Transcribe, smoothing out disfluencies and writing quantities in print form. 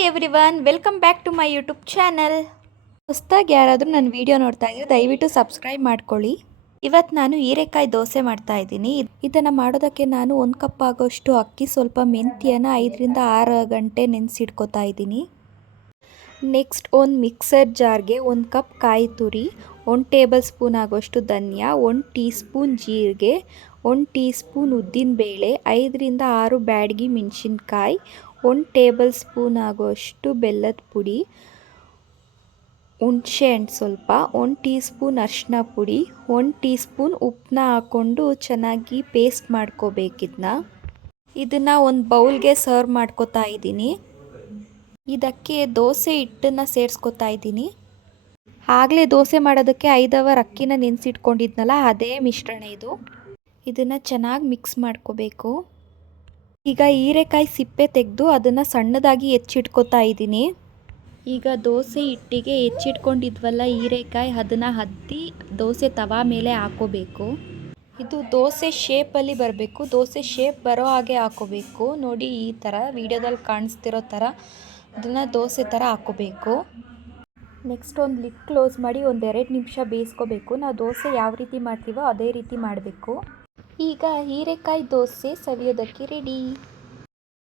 Hi everyone, welcome back to my YouTube channel. ಹೊಸದಾಗಿ ಯಾರಾದರೂ ನನ್ನ ವಿಡಿಯೋ ನೋಡ್ತಾ ಇದ್ದರೆ ದಯವಿಟ್ಟು ಸಬ್ಸ್ಕ್ರೈಬ್ ಮಾಡ್ಕೊಳ್ಳಿ. ಇವತ್ತು ನಾನು ಹೀರೆಕಾಯಿ ದೋಸೆ ಮಾಡ್ತಾ ಇದ್ದೀನಿ. ಇದನ್ನು ಮಾಡೋದಕ್ಕೆ ನಾನು 1 ಕಪ್ ಆಗೋಷ್ಟು ಅಕ್ಕಿ, ಸ್ವಲ್ಪ ಮೆಂತ್ಯನ 5 ರಿಂದ 6 ಗಂಟೆ ನೆನೆಸಿಟ್ಕೋತಾ ಇದ್ದೀನಿ. ನೆಕ್ಸ್ಟ್ ಒಂದು ಮಿಕ್ಸರ್ ಜಾರ್ಗೆ 1 ಕಪ್ ಕಾಯಿ ತುರಿ, 1 ಟೇಬಲ್ ಸ್ಪೂನ್ ಆಗೋಷ್ಟು ಧನಿಯಾ, 1 ಟೀ ಸ್ಪೂನ್ ಜೀರಿಗೆ, 1 ಟೀ ಸ್ಪೂನ್ ಉದ್ದಿನಬೇಳೆ, 5 ರಿಂದ 6 ಬ್ಯಾಡಗಿ ಮೆಣಸಿನ್ಕಾಯಿ, 1 ಟೇಬಲ್ ಸ್ಪೂನ್ ಆಗೋಷ್ಟು ಬೆಲ್ಲದ ಪುಡಿ, ಹುಣಸೆ ಹಣ್ಣು ಸ್ವಲ್ಪ, 1 ಟೀ ಸ್ಪೂನ್ ಅರಿಶಿನ ಪುಡಿ, 1 ಟೀ ಸ್ಪೂನ್ ಉಪ್ಪನ್ನ ಹಾಕ್ಕೊಂಡು ಚೆನ್ನಾಗಿ ಪೇಸ್ಟ್ ಮಾಡ್ಕೋಬೇಕಿದ್ನ. ಇದನ್ನು ಒಂದು ಬೌಲ್ಗೆ ಸರ್ವ್ ಮಾಡ್ಕೋತಾ ಇದ್ದೀನಿ. ಇದಕ್ಕೆ ದೋಸೆ ಹಿಟ್ಟನ್ನು ಸೇರಿಸ್ಕೊತಾ ಇದ್ದೀನಿ. ಆಗಲೇ ದೋಸೆ ಮಾಡೋದಕ್ಕೆ 5 ಅವರ್ ಅಕ್ಕಿನ ನೆನೆಸಿಟ್ಕೊಂಡಿದ್ನಲ್ಲ, ಅದೇ ಮಿಶ್ರಣ ಇದು. ಇದನ್ನು ಚೆನ್ನಾಗಿ ಮಿಕ್ಸ್ ಮಾಡ್ಕೋಬೇಕು. ಈಗ ಹೀರೆಕಾಯಿ ಸಿಪ್ಪೆ ತೆಗೆದು ಅದನ್ನು ಸಣ್ಣದಾಗಿ ಹೆಚ್ಚಿಟ್ಕೋತಾ ಇದ್ದೀನಿ. ಈಗ ದೋಸೆ ಹಿಟ್ಟಿಗೆ ಹೆಚ್ಚಿಟ್ಕೊಂಡಿದ್ವಲ್ಲ ಹೀರೆಕಾಯಿ, ಅದನ್ನು ಅದ್ದಿ ದೋಸೆ ತವಾ ಮೇಲೆ ಹಾಕೋಬೇಕು. ಇದು ದೋಸೆ ಶೇಪಲ್ಲಿ ಬರಬೇಕು. ದೋಸೆ ಶೇಪ್ ಬರೋ ಹಾಗೆ ಹಾಕೋಬೇಕು. ನೋಡಿ, ಈ ಥರ ವಿಡಿಯೋದಲ್ಲಿ ಕಾಣಿಸ್ತಿರೋ ಥರ ಅದನ್ನು ದೋಸೆ ಥರ ಹಾಕೋಬೇಕು. ನೆಕ್ಸ್ಟ್ ಒಂದು ಲಿಡ್ ಕ್ಲೋಸ್ ಮಾಡಿ 1-2 ನಿಮಿಷ ಬೇಯಿಸ್ಕೋಬೇಕು. ನಾವು ದೋಸೆ ಯಾವ ರೀತಿ ಮಾಡ್ತೀವೋ ಅದೇ ರೀತಿ ಮಾಡಬೇಕು. ಈಗ ಹೀರೆಕಾಯಿ ದೋಸೆ ಸವಿಯೋದಕ್ಕೆ ರೆಡಿ.